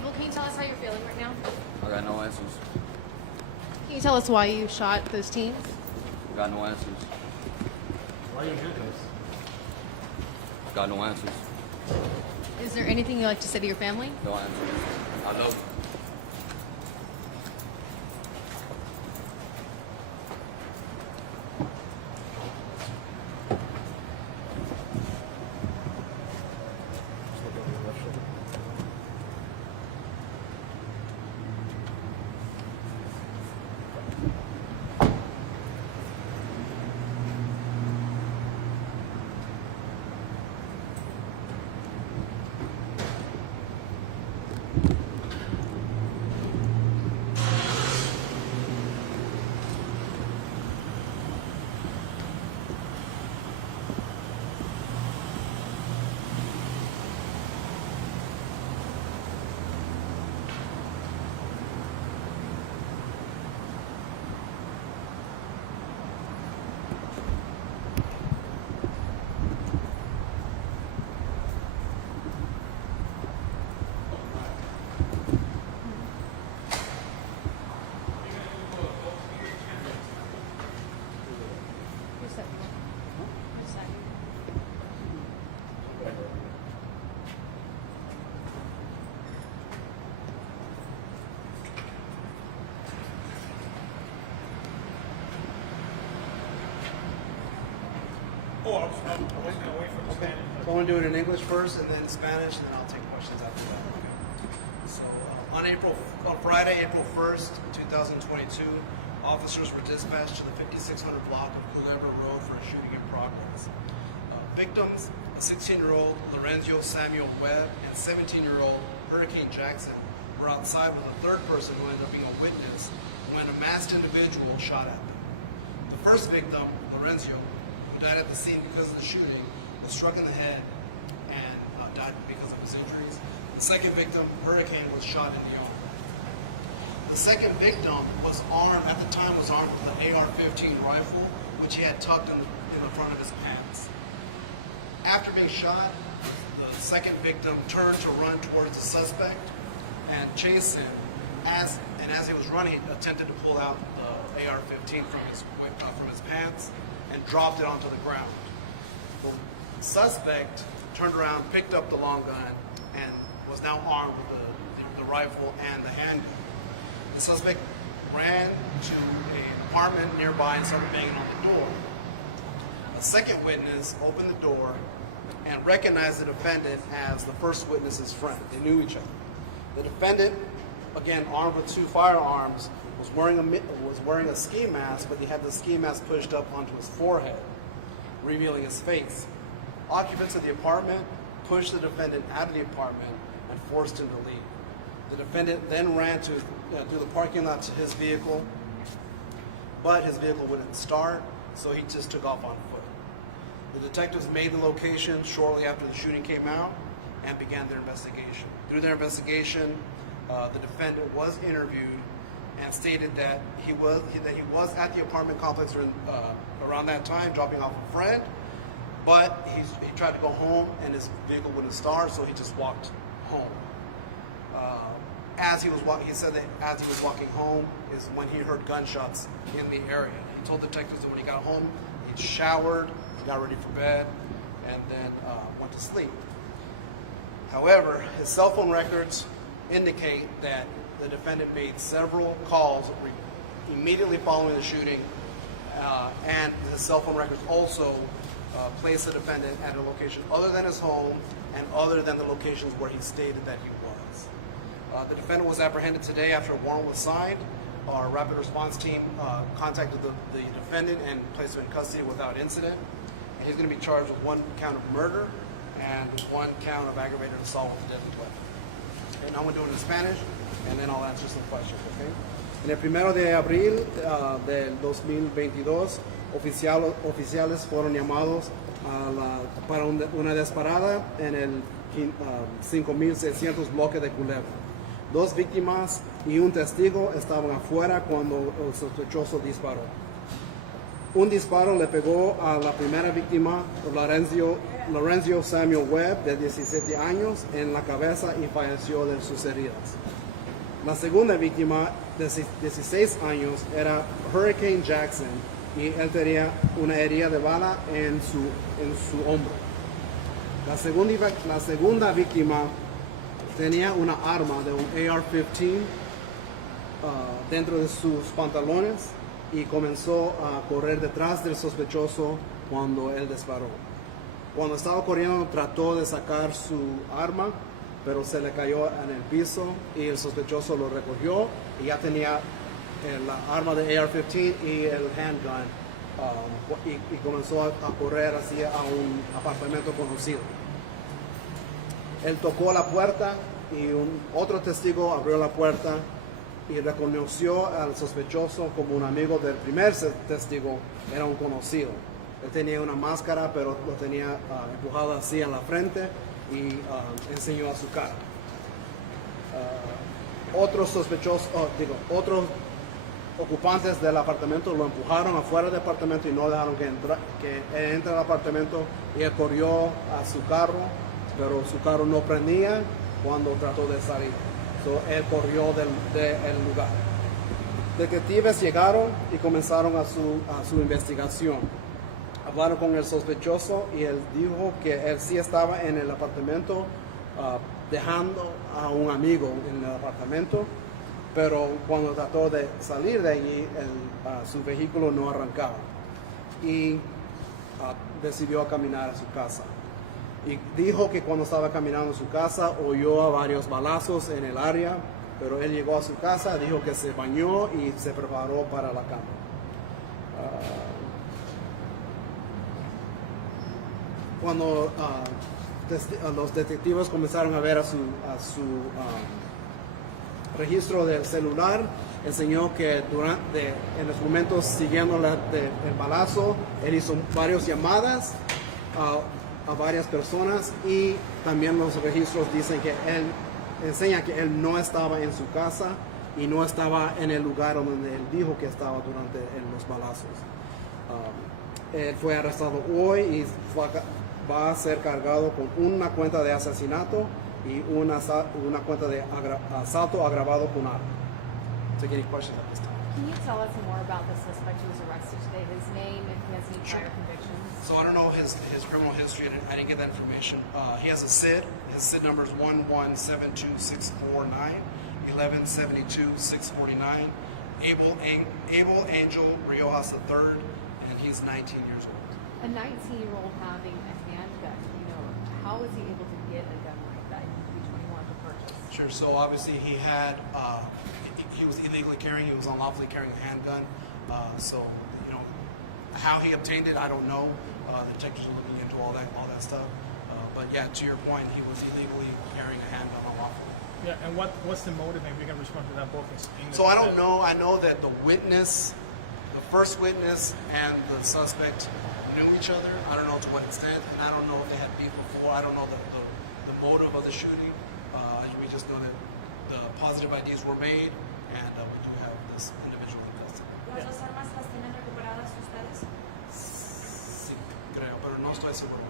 Abel, can you tell us how you're feeling right now? I got no answers. Can you tell us why you shot those teens? I got no answers. Why you did this? Got no answers. Is there anything you'd like to say to your family? No answers. I love you. I was going to wait for the Spanish. So I want to do it in English first, and then Spanish, and then I'll take questions after that. Okay. So on Friday, April 1st, 2022, officers were dispatched to the 5600 block of Culebra Road for a shooting in progress. Victims, a 16-year-old Lorenzo Samuel Webb and 17-year-old Hurricane Jackson, were outside with a third person who ended up being a witness when a masked individual shot at them. The first victim, Lorenzo, died at the scene because of the shooting, was struck in the head and died because of his injuries. The second victim, Hurricane, was shot in the arm. The second victim was armed, at the time was armed with an AR-15 rifle, which he had tucked in the front of his pants. After being shot, the second victim turned to run towards the suspect and chased him. As he was running, he attempted to pull out the AR-15 from his pants and dropped it onto the ground. The suspect turned around, picked up the long gun, and was now armed with the rifle and the handgun. The suspect ran to an apartment nearby and started banging on the door. A second witness opened the door and recognized the defendant as the first witness's friend. They knew each other. The defendant, again armed with two firearms, was wearing a ski mask, but he had the ski mask pushed up onto his forehead, revealing his face. Occupants of the apartment pushed the defendant out of the apartment and forced him to leave. The defendant then ran through the parking lot to his vehicle, but his vehicle wouldn't start, so he just took off on foot. The detectives made the location shortly after the shooting came out and began their investigation. Through their investigation, the defendant was interviewed and stated that he was at the apartment complex around that time, dropping off a friend, but he tried to go home and his vehicle wouldn't start, so he just walked home. He said that as he was walking home is when he heard gunshots in the area. He told detectives that when he got home, he showered, got ready for bed, and then went to sleep. However, his cell phone records indicate that the defendant made several calls immediately following the shooting, and his cell phone records also placed the defendant at a location other than his home and other than the locations where he stated that he was. The defendant was apprehended today after a warrant was signed. Our rapid response team contacted the defendant and placed him in custody without incident. And he's going to be charged with 1 count of murder and 1 count of aggravated assault with a deadly weapon. And I'm going to do it in Spanish, and then I'll answer some questions, okay? En el 1 de abril del 2022, oficiales fueron llamados para una disparada en el 5600 bloque de Culebra. 2 víctimas y un testigo estaban afuera cuando el sospechoso disparó. Un disparo le pegó a la primera víctima, Lorenzo Samuel Webb, de 17 años, en la cabeza y falleció de sus heridas. La segunda víctima, de 16 años, era Hurricane Jackson y él tenía una herida de bala en su hombro. La segunda víctima tenía una arma de un AR-15 dentro de sus pantalones y comenzó a correr detrás del sospechoso cuando él disparó. Cuando estaba corriendo trató de sacar su arma, pero se le cayó en el piso y el sospechoso lo recogió y ya tenía la arma de AR-15 y el handgun y comenzó a correr hacia un apartamento conocido. Él tocó la puerta y otro testigo abrió la puerta y reconoció al sospechoso como un amigo del primer testigo, era un conocido. Él tenía una máscara, pero lo tenía empujado así en la frente y enseñó a su cara. Otros ocupantes del apartamento lo empujaron afuera del apartamento y no dejaron que entre al apartamento y él corrió a su carro, pero su carro no prendía cuando trató de salir. Él corrió del lugar. Detectives llegaron y comenzaron a su investigación. Hablaron con el sospechoso y él dijo que él sí estaba en el apartamento dejando a un amigo en el apartamento, pero cuando trató de salir de allí, su vehículo no arrancaba y decidió caminar a su casa. Y dijo que cuando estaba caminando a su casa oyó a varios balazos en el área, pero él llegó a su casa, dijo que se bañó y se preparó para la cama. Cuando los detectives comenzaron a ver a su registro del celular, enseñó que en los momentos siguiendo el balazo, él hizo varias llamadas a varias personas y también los registros dicen que enseña que él no estaba en su casa y no estaba en el lugar donde él dijo que estaba durante los balazos. Él fue arrestado hoy y va a ser cargado con una cuenta de asesinato y una cuenta de asalto agravado con arma. Take any questions at this time. Can you tell us more about the suspect who was arrested today? His name, if he has any prior convictions? So I don't know his criminal history. I didn't get that information. He has a SID. His SID number is 1172649, 1172-649. Abel Angel Riojas III, and he's 19 years old. A 19-year-old having a handgun, how was he able to get a gun like that? You have to be 21 to purchase. Sure. So obviously he had he was illegally carrying. He was unlawfully carrying a handgun. So how he obtained it, I don't know. The detectives are looking into all that stuff. But yeah, to your point, he was illegally carrying a handgun unlawfully. Yeah, and what's the motive? Maybe we can respond to that both. So I don't know. I know that the first witness and the suspect knew each other. I don't know to what extent, and I don't know if they had beef before. I don't know the motive of the shooting. We just know that the positive IDs were made, and we do have this individual in custody. ¿Las dos armas las tienen recuperadas ustedes? Sí, creo, pero no estoy seguro.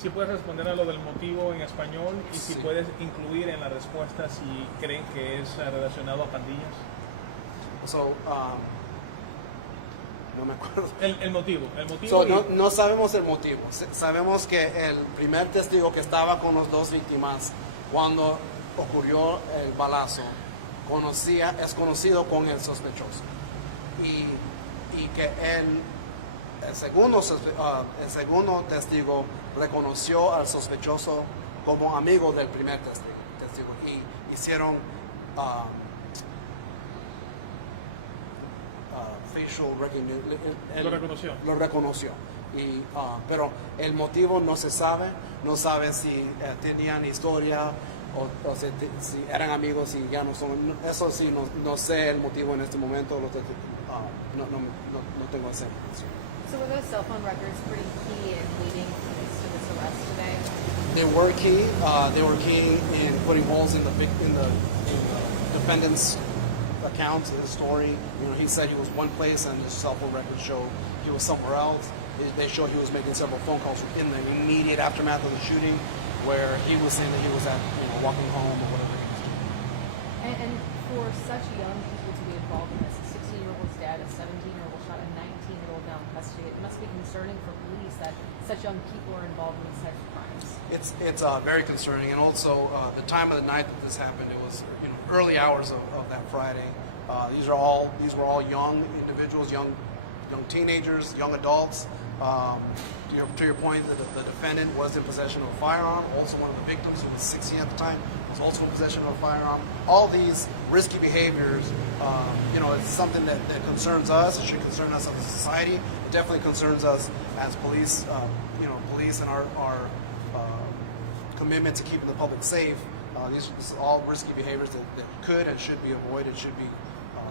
Si puedes responder a lo del motivo en español y si Sí. puedes incluir en la respuesta si creen que es relacionado a pandillas. So, no me acuerdo. El motivo. So, y- no sabemos el motivo. Sabemos que el primer testigo que estaba con las dos víctimas cuando ocurrió el balazo es conocido con el sospechoso y que el segundo testigo reconoció al sospechoso como amigo del primer testigo y hicieron facial recognition. Lo reconoció. Lo reconoció. Pero el motivo no se sabe. No sabe si tenían historia o si eran amigos y ya no son. Eso sí, no sé el motivo en este momento. No tengo esa información. So were those cell phone records pretty key in leading police to this arrest today? They were key. They were key in putting holes in the defendant's accounts of his story. You know, he said he was one place, and his cell phone records show he was somewhere else. They show he was making several phone calls in the immediate aftermath of the shooting, where he was saying that he was at, you know, walking home or whatever he was doing. And for such young people to be involved in this, a 16-year-old's dead, a 17-year-old shot, a 19-year-old now in custody, it must be concerning for police that such young people are involved in these types of crimes. It's very concerning, and also the time of the night that this happened, it was, you know, early hours of that Friday. These were all young individuals, young teenagers, young adults. To your point, the defendant was in possession of a firearm. Also, one of the victims, who was 16 at the time, was also in possession of a firearm. All these risky behaviors, you know, it's something that concerns us. It should concern us as a society. It definitely concerns us as police. You know, police and our commitment to keeping the public safe. These are all risky behaviors that could and should be avoided.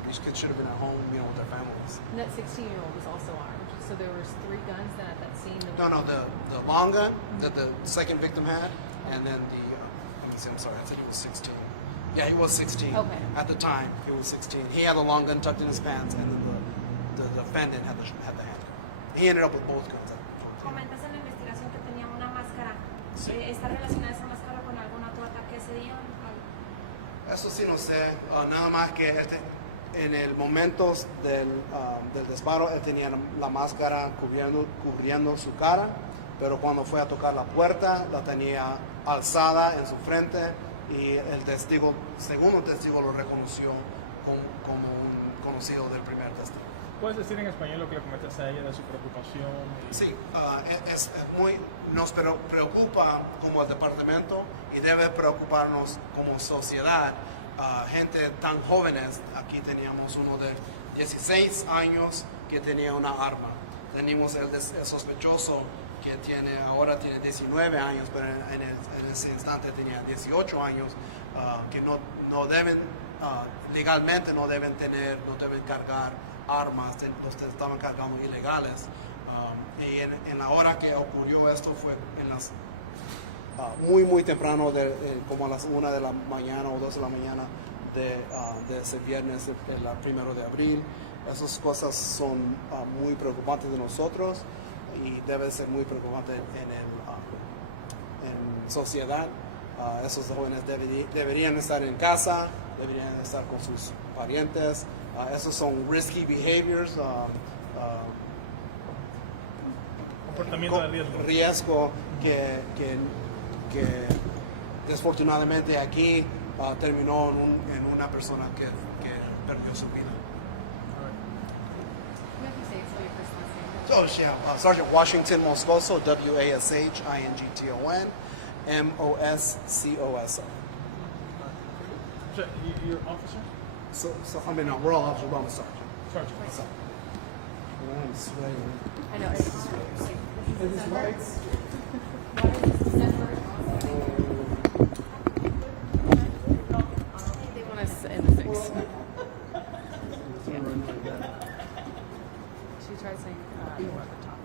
These kids should have been at home, you know, with their families. And that 16-year-old was also armed. So there was 3 guns then at that scene. No, the long gun that the second victim had, and then the, let me see, I'm sorry, I think he was 16. Yeah, he was 16. Okay. At the time, he was 16. He had the long gun tucked in his pants, and then the defendant had the handgun. He ended up with both guns. Comentas en la investigación que tenía una máscara. Sí. ¿Está relacionada esa máscara con algún otro ataque ese día? Eso sí no sé, nada más que en el momento del disparo él tenía la máscara cubriendo su cara, pero cuando fue a tocar la puerta la tenía alzada en su frente, y el segundo testigo lo reconoció como un conocido del primer testigo. ¿Puedes decir en español lo que le comentaste a ella de su preocupación? Sí, nos preocupa como el departamento, y debe preocuparnos como sociedad. Gente tan jóvenes, aquí teníamos uno de 16 años que tenía una arma. Tenemos el sospechoso que ahora tiene 19 años, pero en ese instante tenía 18 años, que no deben, legalmente no deben cargar armas, los estaban cargando ilegales. Y en la hora que ocurrió esto fue en las muy temprano, como a las 1 de la mañana o 2 de la mañana de ese viernes, el 1 de abril. Esas cosas son muy preocupantes de nosotros, y debe ser muy preocupante en sociedad. Esos jóvenes deberían estar en casa, deberían estar con sus parientes. Esos son risky behaviors, Comportamiento de riesgo. riesgo que desfortunadamente aquí terminó en una persona que perdió su vida. You have to say it's your first last name. So, yeah, Sergeant Washington Moscoso, WASHINGTON, MOSCOSO. So, you're officer? So I mean, no, we're all officers, but I'm a sergeant. Sergeant. So, I'm sweating. I know. It's just Are these lights? They want us in the fix. She tried saying more at the top.